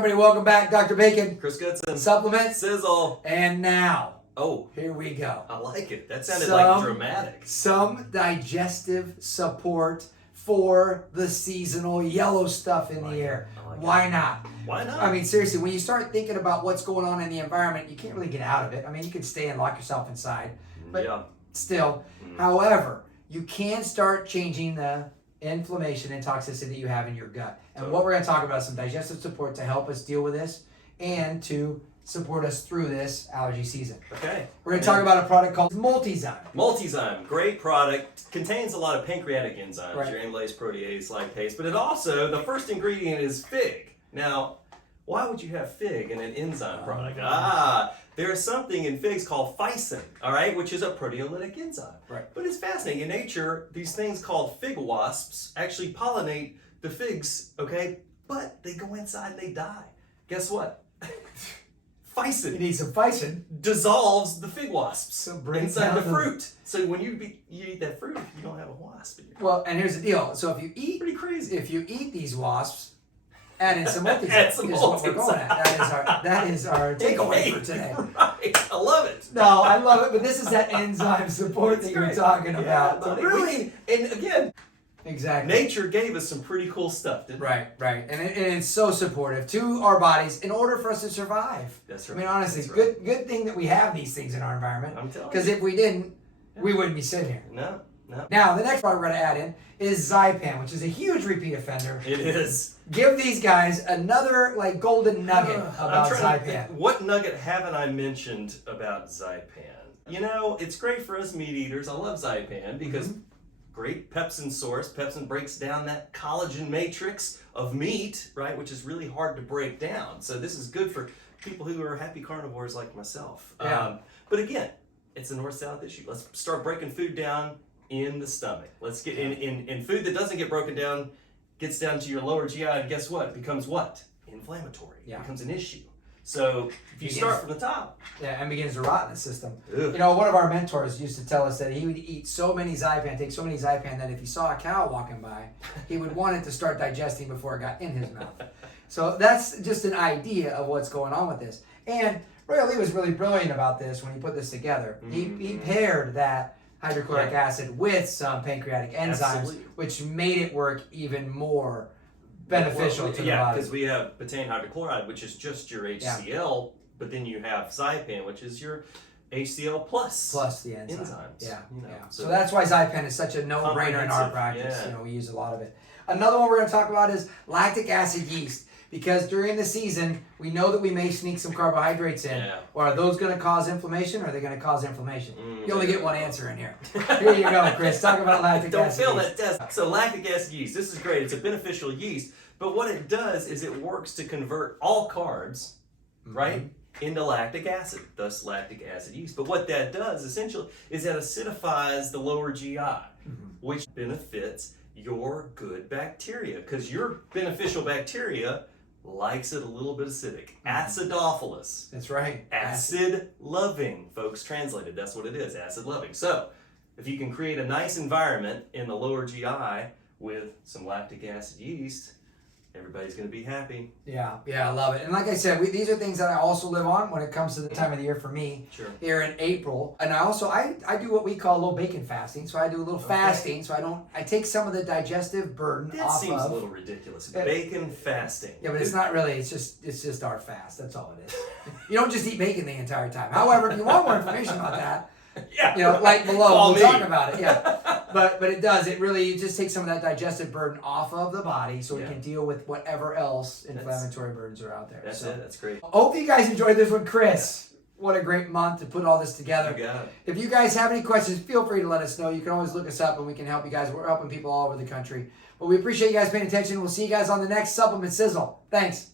everybody, welcome back. Dr. Bacon. Chris Goodson. Supplement. Sizzle. And now. Oh. Here we go. I like it. That sounded like dramatic. Some digestive support for the seasonal yellow stuff in the air. Why not? Why not? I mean, seriously, when you start thinking about what's going on in the environment, you can't really get out of it. I mean, you can stay and lock yourself inside. But still. However, you can start changing the inflammation and toxicity you have in your gut. And what we're going to talk about is some digestive support to help us deal with this and to support us through this allergy season. Okay. We're going to talk about a product called Multizyme. Multizyme, great product. Contains a lot of pancreatic enzymes, Right. your amylase, protease, lipase, but it also, the first ingredient is fig. Now, why would you have fig in an enzyme product? There's something in figs called phycin, all right, which is a proteolytic enzyme. Right. But it's fascinating. In nature, these things called fig wasps actually pollinate the figs, okay, but they go inside and they die. Guess what? Phycin. You need some phycin. Dissolves the fig wasps So inside the fruit. So when you eat that fruit, you don't have a wasp in your Well, and here's the deal. So if you eat, pretty crazy. if you eat these wasps, add in some Multizyme. Add some is what we're Multizyme. going at. That is our takeaway for today. Right. I love it. No, I love it, but this is that enzyme support that you're talking about. Buddy. Really, And again, exactly. nature gave us some pretty cool stuff, didn't it? Right. And it's so supportive to our bodies in order for us to survive. That's right. I mean, honestly, That's right. good thing that we have these things in our environment. I'm telling you. Because if we didn't, we wouldn't be sitting here. No. Now, the next product we're going to add in is Zypan, which is a huge repeat offender. It is. Give these guys another golden nugget about I'm trying to Zypan. think, what nugget haven't I mentioned about Zypan? You know, it's great for us meat eaters. I love Zypan because great pepsin source. Pepsin breaks down that collagen matrix of meat, right, which is really hard to break down. So this is good for people who are happy carnivores like myself. Yeah. But again, it's a north-south issue. Let's start breaking food down in the stomach. Let's get in food that doesn't get broken down, gets down to your lower GI, and guess what? It becomes what? Inflammatory. Yeah. It becomes an issue. So if you start from the top. Yeah, and begins to rot in the system. Ugh. You know, one of our mentors used to tell us that he would eat so many Zypan, take so many Zypan, that if he saw a cow walking by, he would want it to start digesting before it got in his mouth. So that's just an idea of what's going on with this. And Royal Lee was really brilliant about this when he put this together. He paired that hydrochloric acid with some pancreatic enzymes, which made it work even more beneficial to the body. because we have betaine hydrochloride, which is just your HCl, but then you have Zypan, which is your HCl plus the enzymes. Yeah. So that's why Zypan is such a no-brainer in our practice. Yeah. You know, we use a lot of it. Another one we're going to talk about is lactic acid yeast. Because during the season, we know that we may sneak some carbohydrates in. Yeah. Or are those going to cause inflammation, or are they going to cause inflammation? You only get one answer in here. Here you go, Chris. Talk about lactic Don't acid fail yeast. that test. So lactic acid yeast, this is great. It's a beneficial yeast, but what it does is it works to convert all carbs, right, into lactic acid, thus lactic acid yeast. But what that does essentially is that acidifies the lower GI, which benefits your good bacteria, because your beneficial bacteria likes it a little bit acidic. Acidophilus. That's right. Acid loving, folks, translated. That's what it is, acid loving. So if you can create a nice environment in the lower GI with some lactic acid yeast, everybody's going to be happy. Yeah, I love it. And like I said, these are things that I also live on when it comes to the time of the year for me. Sure. Here in April. And I do what we call a little bacon fasting. So I do a little fasting. So I take some of the digestive burden That off seems of. a little ridiculous. Bacon fasting. Yeah, but it's not really. It's just our fast. That's all it is. You don't just eat bacon the entire time. However, if you want more information about that, like below, we'll talk about it. Yeah. But it does. It really just takes some of that digestive burden off of the body so we can deal with whatever else inflammatory burdens are out there. That's it. That's great. Hope you guys enjoyed this one, Chris. What a great month to put all this together. You got it. If you guys have any questions, feel free to let us know. You can always look us up and we can help you guys. We're helping people all over the country. But we appreciate you guys paying attention. We'll see you guys on the next Supplement Sizzle. Thanks.